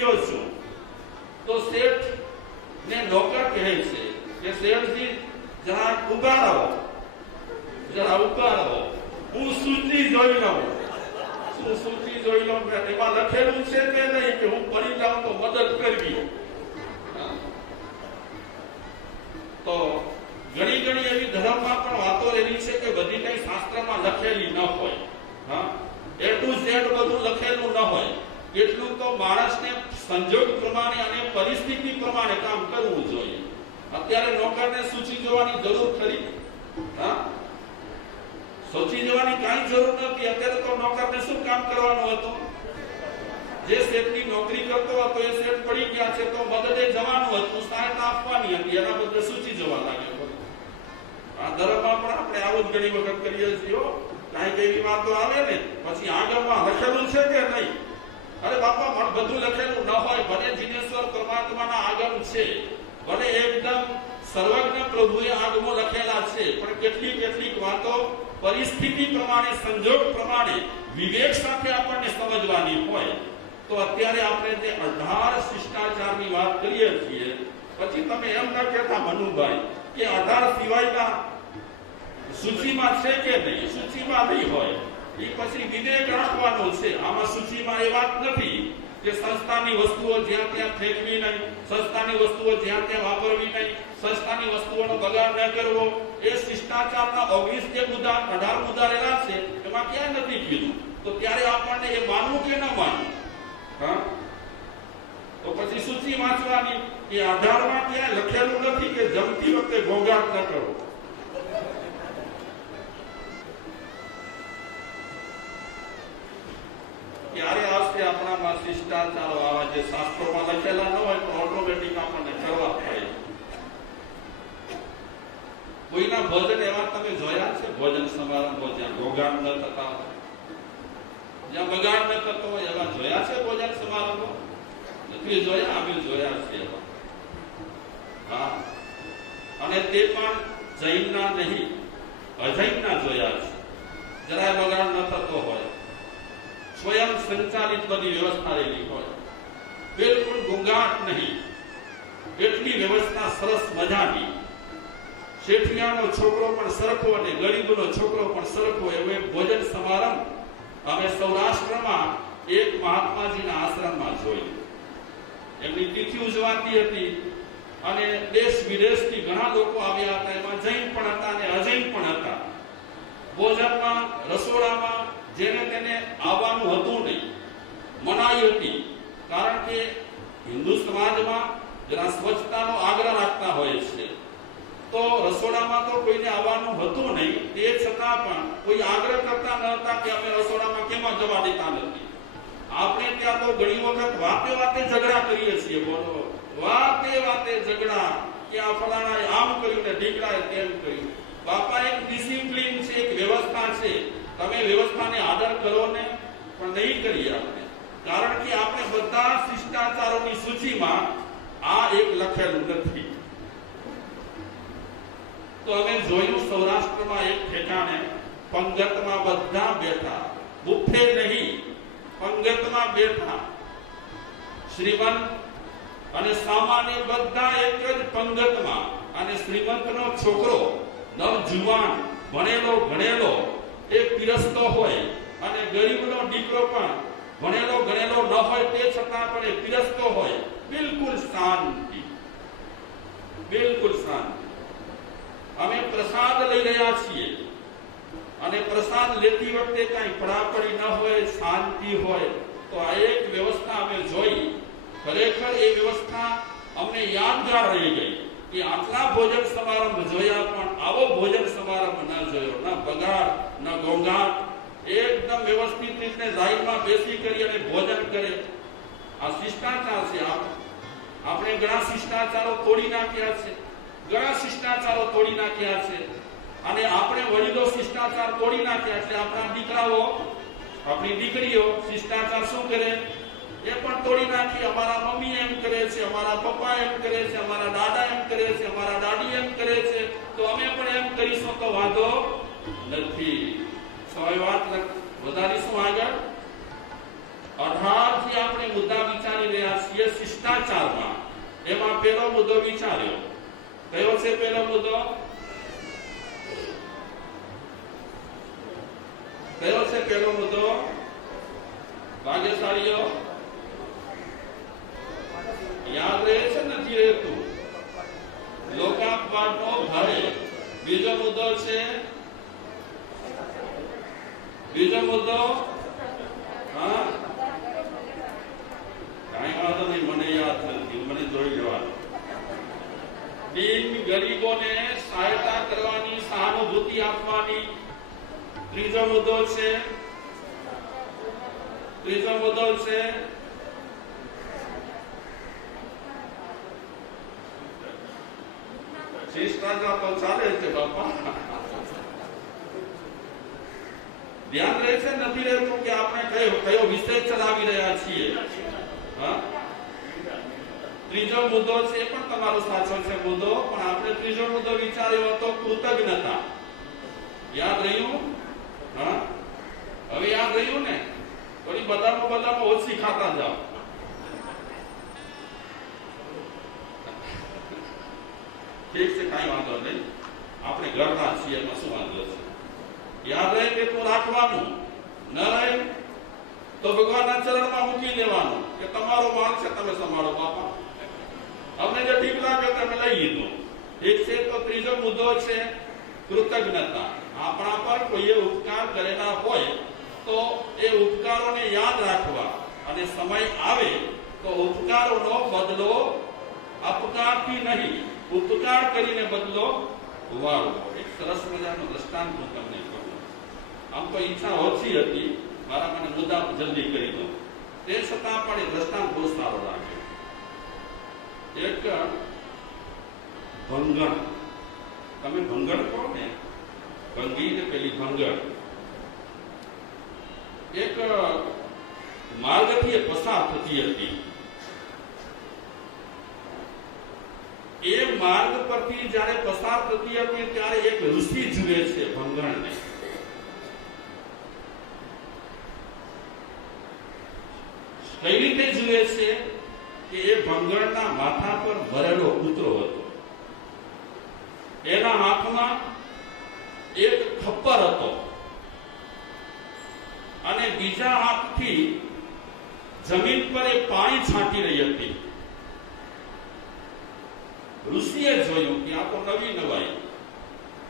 રહ્યો છું, તો શેઠ ને નોકર કહે છે કે શેઠજી જરા ઉભા રહો, હું સૂચિ જોઈ લઉં. શું સૂચિ જોઈ લઉં? એમાં લખેલું છે કે નહીં કે હું પડી જાઉં તો મદદ કરવી? તો ઘણી ઘણી એવી ધર્મમાં પણ વાતો એવી છે કે બધી કઈ શાસ્ત્રમાં લખેલી ન હોય. એ ટુ ઝેડ બધું લખેલું ન હોય. એટલું તો માણસને સંજોગ પ્રમાણે અને પરિસ્થિતિ પ્રમાણે કામ કરવું જોઈએ. અત્યારે નોકરને સૂચિ જોવાની જરૂર ખરી? સૂચિ જોવાની કાંઈ જરૂર નથી. અત્યારે તો નોકરને શું કામ કરવાનું હતું? જે શેઠની નોકરી કરતો હતો એ શેઠ પડી ગયા છે તો મદદે જવાનું હતું, સહાયતા આપવાની હતી, એના બદલે સૂચિ જવા લાગ્યો. આ ધર્મમાં પણ આપણે આવું જ ઘણી વખત કરીએ છીએ. કાંઈક એવી વાતો આવે ને પછી આગળમાં લખેલું છે કે નહીં? અરે બાપા, બધું લખેલું ન હોય. ભલે જીનેશ્વર પરમાત્માના આગમ છે, ભલે એકદમ સર્વજ્ઞ પ્રભુએ આગમો લખેલા છે, પણ કેટલીક વાતો પરિસ્થિતિ પ્રમાણે, સંજોગ પ્રમાણે વિવેક સાથે આપણને સમજવાની હોય. તો અત્યારે આપણે જે 18 શિષ્ટાચારની વાત કરીએ છીએ, પછી તમે એમ ન કહેતા મનુભાઈ કે 18 સિવાયના સૂચિમાં છે કે નહીં? સૂચિમાં નહીં હોય. એ પછી વિવેક રાખવાનો છે. આમાં સૂચિમાં એ વાત નથી કે સંસ્થાની વસ્તુઓ જ્યાં ત્યાં ફેંકવી નહીં, સંસ્થાની વસ્તુઓ જ્યાં ત્યાં વાપરવી નહીં, સંસ્થાની વસ્તુઓનો બગાડ ન કરવો. એ શિષ્ટાચારના 19 જે મુદ્દા 18 મુદ્દા રહેલા છે એમાં ક્યાં નથી કીધું. તો ત્યારે આપણને એ માનવું કે ન માનવું? તો પછી સૂચિ વાંચવાની. એ 18માં ક્યાં લખેલું નથી કે જમતી વખતે ઘોંઘાટ ન કરવો. ક્યારે આવશે આપણામાં શિષ્ટાચારો આવા જે શાસ્ત્રોમાં લખેલા ન હોય પણ ઓટોમેટિક આપણને કરવા પડે? કોઈના ભોજન એવા તમે જોયા છે? ભોજન સમારંભો જ્યાં ઘોંઘાટ ન થતા હોય, જ્યાં બગાડ ન થતો હોય, એવા જોયા છે ભોજન સમારંભો? નથી જોયા? અમે જોયા છે એવા. હા, અને તે પણ જૈનના નહીં, અજૈનના જોયા છે. જરાય બગાડ ન થતો હોય, સ્વયં સંચાલિત બધી વ્યવસ્થા રહેલી હોય, બિલકુલ ગુંગાટ નહીં, એટલી વ્યવસ્થા સરસ મજાની. શેઠિયાનો છોકરો પણ સરખો અને ગરીબનો છોકરો પણ સરખો, એવો એક ભોજન સમારંભ અમે સૌરાષ્ટ્રમાં એક મહાત્માજીના આશ્રમમાં જોયું. એમની તિથિ ઉજવાતી હતી અને દેશ વિદેશથી ઘણા લોકો આવ્યા હતા. એમાં જૈન પણ હતા અને અજૈન પણ હતા. ભોજનમાં, રસોડામાં જેને તેને આવવાનું હતું નહીં, મનાઈ હતી. કારણ કે હિન્દુ સમાજમાં જરા સ્વચ્છતાનો આગ્રહ રાખતા હોય છે. તો રસોડામાં તો કોઈને આવવાનું હતું નહીં, તે છતાં પણ કોઈ આગ્રહ કરતા ન હતા કે અમે રસોડામાં કેમ જવા દેતા નથી. આપણે ત્યાં તો ઘણી વખત વાતે વાતે ઝઘડા કરીએ છીએ. બોલો, વાતે વાતે ઝઘડા કે આ ફલાણાએ આમ કર્યું ને ઢીકડાએ તેમ કર્યું. બાપા, એક ડિસિપ્લિન છે, એક વ્યવસ્થા છે. તમે વ્યવસ્થાને આદર કરો ને, પણ નહીં કરીએ આપણે. કારણ કે આપણે બધા શિષ્ટાચારોની સૂચિમાં આ એક લખેલું નથી. તો અમે જોયું સૌરાષ્ટ્રમાં એક ઠેકાણે પંગતમાં બધા બેઠા, બુફે નહીં, પંગતમાં બેઠા. શ્રીમંત અને સામાન્ય બધા એક જ પંગતમાં. અને શ્રીમંતનો છોકરો નવજુવાન ભણેલો ગણેલો એ પીરસતો હોય, અને ગરીબનો દીકરો પણ ભણેલો ગણેલો ન હોય તે છતાં પણ એ પીરસતો હોય. બિલકુલ શાંતિ, બિલકુલ શાંતિ. અમે પ્રસાદ લઈ રહ્યા છીએ અને પ્રસાદ લેતી વખતે કઈ પડાપડી ન હોય, શાંતિ હોય. તો આ એક વ્યવસ્થા અમે જોઈ. ખરેખર એ વ્યવસ્થા અમને યાદગાર રહી ગઈ કે આટલા ભોજન સમારંભ જોયા પણ આવો ભોજન સમારંભ ન જોયો. ન બગાડ, ન ઘોંઘાટ. એકદમ વ્યવસ્થિત રીતે જાહેરમાં બેસી કરી અને ભોજન કરે. આ શિષ્ટાચાર છે. આપણે ઘણા શિષ્ટાચારો તોડી નાખ્યા છે, ઘણા શિષ્ટાચારો તોડી નાખ્યા છે. અને આપણે વડીલો શિષ્ટાચાર તોડી નાખ્યા છે. આપણા દીકરાઓ, આપણી દીકરીઓ શિષ્ટાચાર શું કરે? એ પણ તોડી નાખી. અમારા મમ્મી એમ કરે છે, અમારા પપ્પા એમ કરે છે, અમારા દાદા એમ કરે છે, અમારા દાદી એમ કરે છે, તો અમે પણ એમ કરીશું તો વાંધો નથી. સવાય વાત વધારીશું આગળ. 18 થી આપણે મુદ્દા વિચારી રહ્યા છીએ શિષ્ટાચારમાં. એમાં પહેલો મુદ્દો વિચાર્યો. કયો છે પહેલો મુદ્દો? કયો છે પહેલો મુદ્દો? ભાગ્યશાળીઓ યાદ રહે છે? નથી રહેતું. લોકાપવાદનો ભય. બીજો મુદ્દો છે, બીજો મુદ્દો હા કઈ વાંધો નહીં, મને યાદ નથી, મને જોઈ લેવાનું. બિન ગરીબોને સહાયતા કરવાની, સહાનુભૂતિ આપવાની. ત્રીજો મુદ્દો છે, ત્રીજો મુદ્દો છે શિષ્ટાચાર તો ચાલે છે બાપા. ધ્યાન રહે છે? નથી રહેતું કે આપણે કયો વિષય ચલાવી રહ્યા છીએ? હા, ત્રીજો મુદ્દો છે એ પણ તમારો સાચો છે મુદ્દો, પણ આપણે ત્રીજો મુદ્દો વિચાર્યો હતો કૃતજ્ઞતા. યાદ રહ્યું? હા, હવે યાદ રહ્યું ને? થોડી બદામો ઓછી ખાતા જાઓ. ઠીક છે, કઈ વાંધો નહીં, આપણે ઘરના છીએ, એમાં શું વાંધો છે? યાદ રહે કે તું રાખવાનું, ન રહે તો ભગવાનના ચરણમાં મૂકી દેવાનું કે તમારો માલ છે, તમે સંભાળો બાપા. અમને જે ઠીક લાગે તમે લઈ લીધું. ઠીક છે, તો ત્રીજો મુદ્દો છે કૃતજ્ઞતા. આપણા પર કોઈએ ઉપકાર કરેલા હોય તો એ ઉપકારોને યાદ રાખવા, અને સમય આવે તો ઉપકારોનો બદલો અપકારથી નહીં, ઉપકાર કરીને બદલો વાળવો. એક સરસ મજાનો દ્રષ્ટાંત હું તમને કહું. આમ તો ઈચ્છા ઓછી હતી, મારા મને મુદ્દા જલ્દી કરી દો, તે છતાં પણ એ દ્રષ્ટાંત બહુ સારો લાગે. એક ભંગણ, તમે ભંગણ કહો ને, ભંગી ને પેલી ભંગણ, એક માર્ગથી પસાર થતી હતી. એ માર્ગ પરથી જ્યારે પસાર થતી હતી ત્યારે એક ઋષિ જુએ છે ભંગણને. કઈ રીતે જુએ છે કે એ ભંગણના માથા પર ભરેલો કૂતરો હતો, એના હાથમાં એક ખપ્પર હતો, અને બીજા હાથથી જમીન પર એ પાણી છાંટી રહી હતી. ઋષિએ જોયું કે આ તો નવી નવાઈ,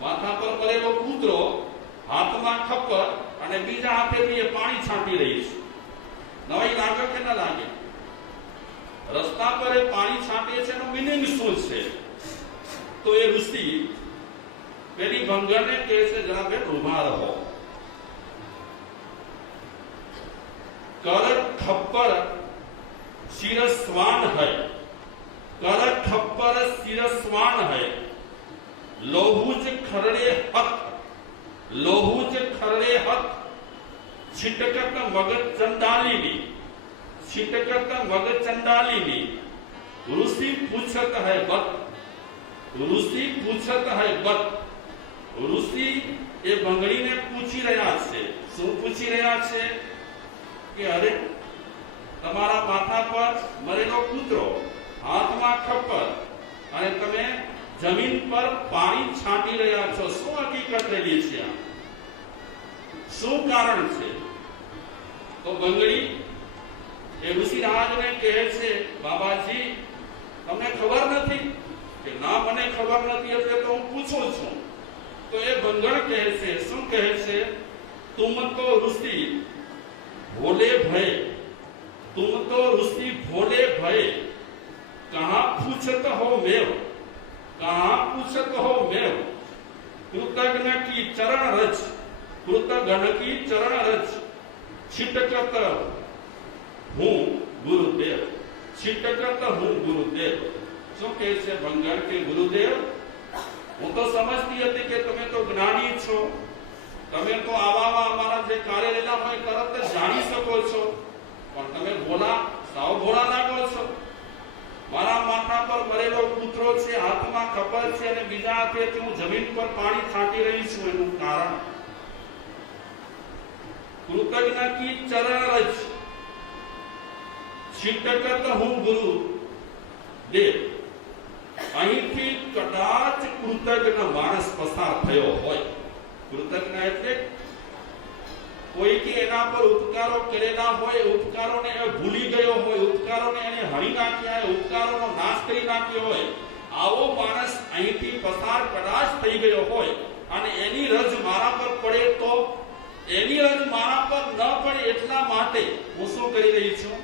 માથા પર ભરેલો કૂતરો, હાથમાં ખપ્પર, અને બીજા હાથેથી એ પાણી છાંટી રહી છે. નવાઈ લાગે કે ના લાગે? રસ્તા પર એ પાણી છાંટે છે, એનો મિનિંગ શું છે? તો એ ઋષિ પેલી ભંગરને કહે છે, જરા બેન ઉભા રહો. कर खप्पर शिरस्वान है, कर खप्पर शिरस्वान है, लोहुज खरड़े हथ, लोहुज खरड़े हथ, छिटकत मग चंडालिनी, छिटकत मग चंडालिनी. ऋषि पूछत है बत, ऋषि पूछत है बत. ऋषि એ બંગડીને પૂછી રહ્યા છે. શું પૂછી રહ્યા છે? કે અરે, તમારા માથા પર મરેલો કૂતરો, હાથમાં ખપ્પર, અને તમે જમીન પર પાણી છાંટી રહ્યા છો, શું હકીકત રહેલી છે? શું કારણ છે? તો બંગડી એ ઋષિરાજને કહે છે, બાબાજી તમને ખબર નથી? કે ના, મને ખબર નથી, એટલે તો હું પૂછું છું. તો એ બંગડ કહે છે, શું કહે છે? તુમ તો ઋષિ भोले भय, तुम तो ऋषि भोले भय, कहां पूछत हो मेव, कहां पूछत हो मेव. कृतज्ञ की चरण रच, कृतज्ञ की चरण रच, छिटकत हूं गुरुदेव, छिटकत हूं गुरुदेव. શું કહે છે બંગર કે ગુરુદેવ, હું તો સમજતી હતી કે તમે તો જ્ઞાની છો, તમે તો આવા અમારા જે કાર્ય રહેલા હોય તરત જ જાણી શકો છો, પણ તમે ભોળા, સાવ ભોળા લાગો છો. મારા માથા પર મરેલો કૂતરો છે, હાથમાં ખબર છે, અને બીજા હાથેથી હું જમીન પર પાણી છાંટી રહી છું, એનું કારણ? કૃતજ્ઞ કી ચરણ રજ, શિવશંકર તો હું ગુરુ દેવ અહીંથી કદાચ કૃતજ્ઞ માણસ પસાર થયો હોય, કૃતજ્ઞ એટલે કોઈ કે એના પર ઉપકારો કરેલા હોય, ઉપકારોને ભૂલી ગયો હોય, ઉપકારોને એને હણી નાખ્યા હોય, ઉપકારોનો નાશ કરી નાખ્યો હોય, આવો માણસ અહીંથી પસાર કદાચ થઈ ગયો હોય અને એની રજ મારા પર પડે તો એની રજ મારા પર ન પડે એટલા માટે હું શું કરી રહી છું?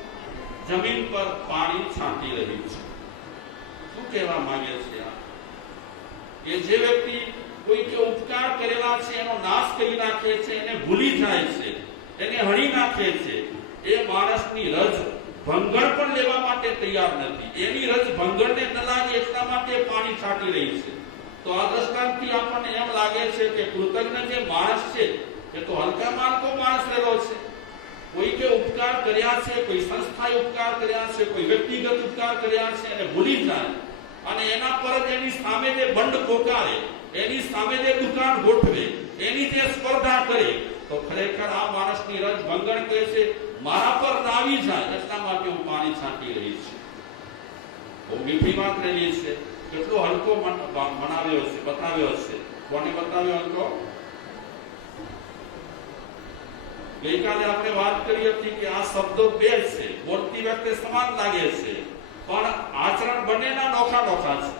જમીન પર પાણી છાંટી રહી છું. શું કહેવા માંગે છે આ? કે જે વ્યક્તિ કોઈ કે ઉપકાર કરેલા છે એનો નાશ કરી નાખે છે, એને ભૂલી જાય છે, એને હણી નાખે છે, એ માણસની રજ ભંગણ પણ લેવા માટે તૈયાર નથી. એની રજ ભંગણને ન લાગે એટલા માટે પાણી છાંટી રહી છે. તો આ દ્રષ્ટાંતથી આપણને એમ લાગે છે કે કૃતજ્ઞ જે માણસ છે એ તો હલકા માલકો માણસ રહેલો છે. કોઈ કે ઉપકાર કર્યા છે, કોઈ સંસ્થાએ ઉપકાર કર્યા છે, કોઈ વ્યક્તિગત ઉપકાર કર્યા છે અને ભૂલી જાય અને એના પર જ એની સામે જે બંડ પોકારે, એની સામે જે દુકાન ગોઠવે, એની જે સ્પર્ધા કરે, તો ખરેખર આ માણસની રજ ભંગણ કહે છે મારા પર આવી જાય એટલા માટે હું પાણી છાંટી રહી છું. બહુ મીઠી વાત રહેલી છે. કેટલો હલકો બનાવ્યો છે, બતાવ્યો છે. કોને બતાવ્યો હલકો? ગઈકાલે આપણે વાત કરી હતી કે આ શબ્દો બે છે, બોલતી વખતે સમાન લાગે છે પણ આચરણ બંનેના નોખા નોખા છે.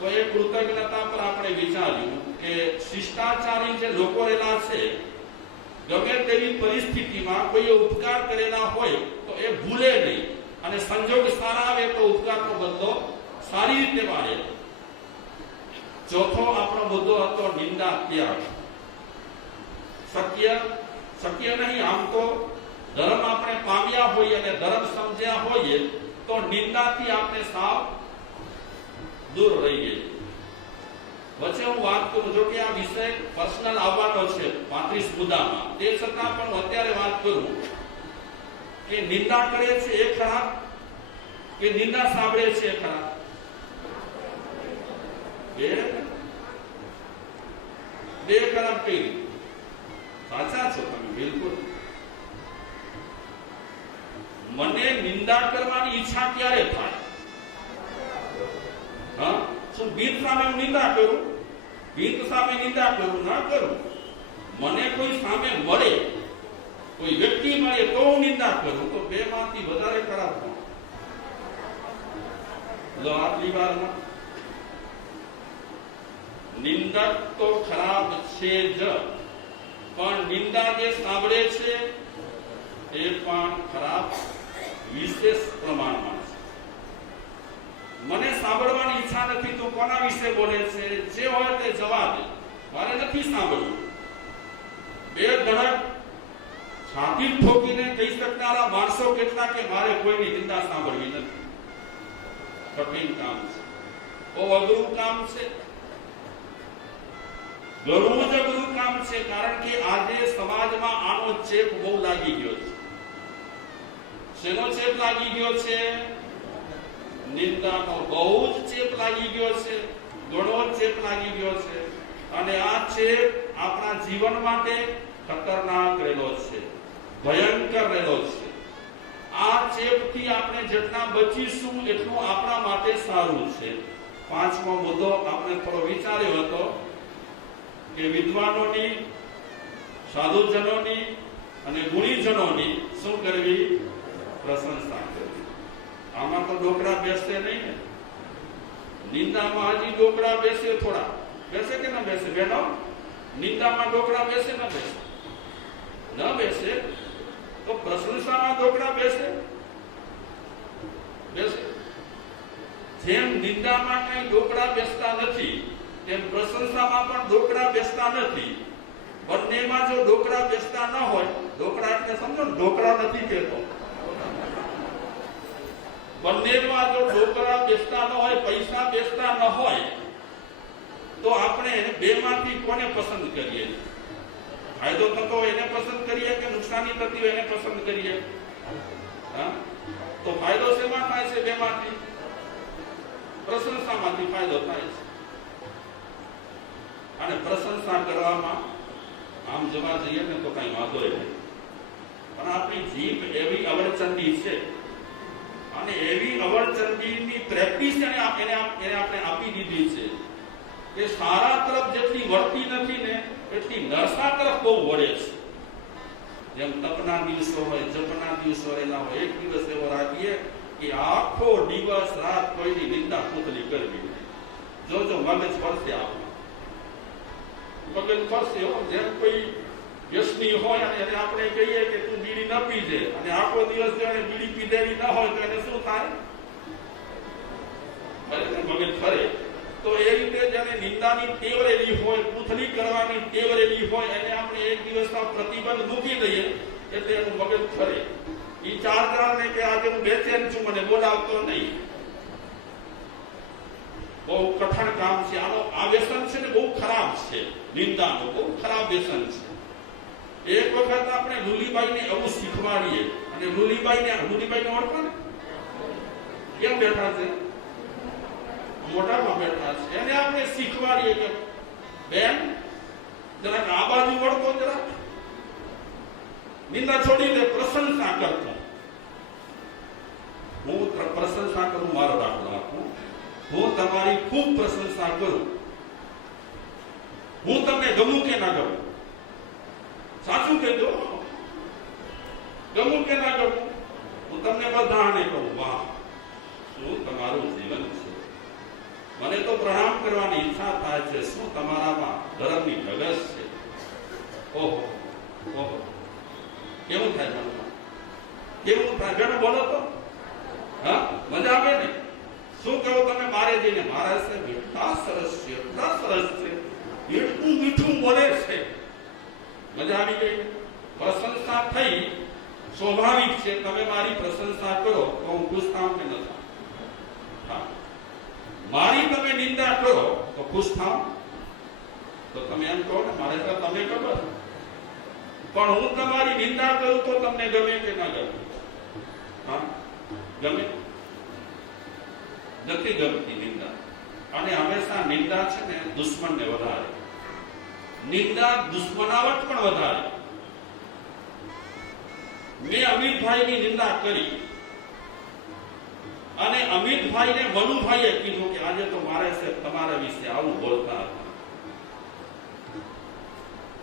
તો એ કૃતજ્ઞતા પર આપણે વિચાર્યું કે શિષ્ટાચારી જે લોકો રહેલા છે, ગમે તેવી પરિસ્થિતિમાં કોઈ ઉપકાર કરેલા હોય તો એ ભૂલે નહીં અને સંજોગ સારા આવે તો ઉપકારનો બદલો સારી રીતે વાળે. ચોથો આપણો મુદ્દો હતો નિંદા ત્યાગ. શક્ય નહીં. આમ તો ધર્મ આપણે પામ્યા હોઈએ અને ધર્મ સમજ્યા હોઈએ તો નિંદાથી આપણે સાવ દૂર રહીએ. વચ્ચે હું વાત કરું, જો કે આ વિષય પર્સનલ આવવાનો છે 35 મુદ્દામાં, તે છતાં પણ અત્યારે વાત કરું કે નિંદા કરે છે એ ખરાબ કે નિંદા સાંભળે છે એ ખરાબ? બે ખરાબ કઈ? સાચા છો તમે, બિલકુલ. મને નિંદા કરવાની ઈચ્છા ક્યારે થાય? હા, શું બીજ સામે હું નિંદા કરું? બીજ સામે નિંદા કરું ના કરું. મને કોઈ સામે મળે, કોઈ વ્યક્તિ મળે તો હું નિંદા કરું, તો બે માંથી વધારે ખરાબ કોણ? લો આટલી વારમાં નિંદક તો ખરાબ છે જ, પણ નિંદા જે સાંભળે છે એ પણ ખરાબ વિશેષ પ્રમાણમાં છે. મને સાંભળવાની ઈચ્છા નથી, તો કોના વિશે બોલે છે? જે હોય તે જવા દે, મારે નથી સાંભળવું. બે ધડક છાતી ઠોકીને કહી શકનારા માણસો કેટલા કે મારે કોઈની નિંદા સાંભળવી નથી. કઠિન કામ છે, બહુ અઘરું કામ છે, ઘણું જ અઘરું કામ છે. કારણ કે આજે સમાજમાં આનો ચેપ બહુ લાગી ગયો છે. શેનો ચેપ લાગી ગયો છે? નિંદાનો બહુ જ ચેપ લાગી ગયો છે, ઘણો ચેપ લાગી ગયો છે. અને આ ચેપ આપણા જીવન માટે ખતરનાક રહેલો છે, ભયંકર રહેલો છે. આ ચેપથી આપણે જેટલા બચીશું એટલું આપણા માટે સારું છે. પાંચમો મુદ્દો આપણે થોડો વિચાર્યો હતો કે વિદ્વાનોની, સાધુજનોની અને ગુણીજનોની શું કરવી? પ્રશંસા કરવી. આમાં તો ડોકરા બેસશે નહીં ને? નિંદામાં હજી ડોકરા બેસે, થોડા બેસે કે ના બેસે? બેનો, નિંદામાં ડોકરા બેસે ના બેસે? ન બેસે તો પ્રશંસામાં ડોકરા બેસે? બેસે. જેમ નિંદામાં કઈ ડોકરા બેસતા નથી તેમ પ્રશંસામાં પણ ડોકરા બેસતા નથી. બંનેમાં જો ડોકરા બેસતા ન હોય, ડોકરા એટલે સમજો ને, ડોકરા નથી કહેતો, બંનેમાં જો ડોકરા બેસતા ન હોય, પૈસા બેસતા ન હોય, તો આપણે બેમાંથી કોને પસંદ કરીએ? ફાયદો થતો હોય એને પસંદ કરીએ કે નુકસાની થતી હોય એને પસંદ કરીએ? હા, તો ફાયદો શેમાં થાય છે? બેમાંથી પ્રશંસામાંથી ફાયદો થાય છે. અને પ્રશંસા કરવામાં આમ જવા જઈએ ને તો કઈ વાંધો નહીં. અને આપણી જીભ એવી અવળચંડી છે અને એવી અવળચંડીની પ્રેક્ટિસ એને આપણે આપી દીધી છે કે સારા તરફ જેટલી વળતી નથી ને એટલી નરસા તરફ બહુ વળે છે. જેમ તપના દિવસો હોય, જપના દિવસો એના હોય, એક દિવસ એવો રાખીએ કે આખો દિવસ રાત કોઈની નિંદા પૂતલી કરવી. જો મગજ ફરશે, આપણું મગજ ફરશે. જેમ કોઈ વ્યસની હોય અને એને આપણે કહીએ કે તું બીડી ન પીજે અને આખો દિવસ જો એને બીડી પીધેલી ન હોય તો એને શું થાય? મગજ ફરે. તો એ રીતે જેને નિંદાની ટેવ રહેલી હોય, પૂથલી કરવાની ટેવ રહેલી હોય, એને આપણે એક દિવસનો પ્રતિબંધ મૂકી દઈએ એટલે એનું મગજ ફરે. એ ચાર જણાને કે આજે હું બેચેન છું, મને બોલાવતો નહીં. બહુ કઠણ કામ છે. આ વ્યસન છે ને બહુ ખરાબ છે. નિંદાનું બહુ ખરાબ વ્યસન છે. એક વખત આપણે લુલીબાઈને એવું શીખવાડીએ અને લુલીબાઈને ઓળખો ને કેમ બેઠા છે? મોઢામાં બેઠા છે. એને આપણે શીખવાડીએ કે બેન જરાક આ બાજુ વળતો, જરાક નિંદા છોડી દે, પ્રશંસા કરતો. હું પ્રશંસા કરું, મારો દાખલો આપું. હું તમારી ખૂબ પ્રશંસા કરું. હું તમને ગમું કે ના ગમું? સાચું કહેજો. ગમું કે ના ગમું? હું તમને બધાને કહું, વાહ શું તમારું જીવન છે. મને તો પ્રણામ કરવાની ઈચ્છા થાય છે. શું તમારામાં ધર્મની ઢગસ છે. ઓહો ઓહો, કેવું થાય મનમાં? કેવું થાય? બેનો બોલો તો. હા, મજા આવે ને? શું કહું તમે બારે જઈને? મારા છે એટલા સરસ છે, એટલા સરસ છે, એટલું મીઠું બોલે છે. મજા આવી ગઈ. પ્રશંસા થઈ, સ્વાભાવિક છે. તમે મારી પ્રશંસા કરો તો હું ખુશ થાઉં કે ન થાઉં? હા. મારી તમે નિંદા કરો તો ખુશ થાવ? તો તમે એમ કહો ને મારે તો તમે ખબર, પણ હું તમારી નિંદા કરું તો તમને ગમે કે ના ગમે? હા, ગમે? નથી ગમતી નિંદા. અને હંમેશા નિંદા છે ને દુશ્મનને વધારે. નિંદા દુશ્મનાવટ પણ વધારે. મેં અમિતભાઈની નિંદા કરી અને અમિતભાઈને મનુભાઈએ કીધું કે આજે તો મારે તમારા વિશે આવું બોલતા હતા.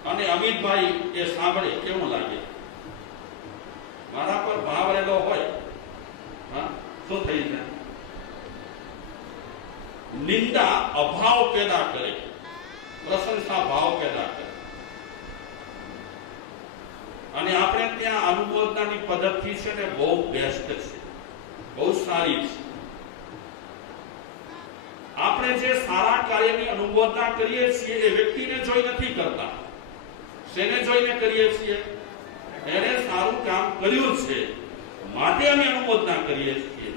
અને અમિતભાઈ એ સાંભળે કેવું લાગે? મારા પર ભાવ રહેલો હોય, હા, શું થઈ જાય? નિંદા અભાવ પેદા કરે, પ્રશંસા ભાવ પેદા કરે. અને આપણે ત્યાં અનુમોદનાની પદ્ધતિ છે ને બહુ બેસ્ટ છે, બહુ સારી છે. આપણે જે સારા કાર્યની અનુમોદના કરીએ છીએ એ વ્યક્તિને જોઈ નથી કરતા. શેને જોઈને કરીએ છીએ? એને સારું કામ કર્યું છે માટે અમે અનુમોદના કરીએ છીએ.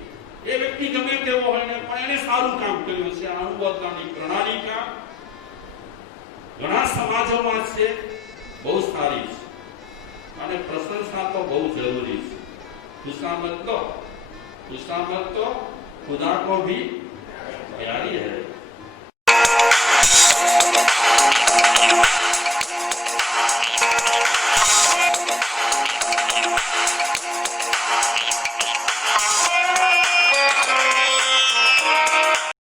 એ વ્યક્તિ ગમે તેવો હોય ને પણ એને સારું કામ કર્યું છે. અનુમોદનાની પ્રણાલિકા ઘણા સમાજોમાં છે, બહુ સારી છે. અને પ્રશંસા તો બહુ જરૂરી છે. खुशामद तो खुदा को भी प्यारी है.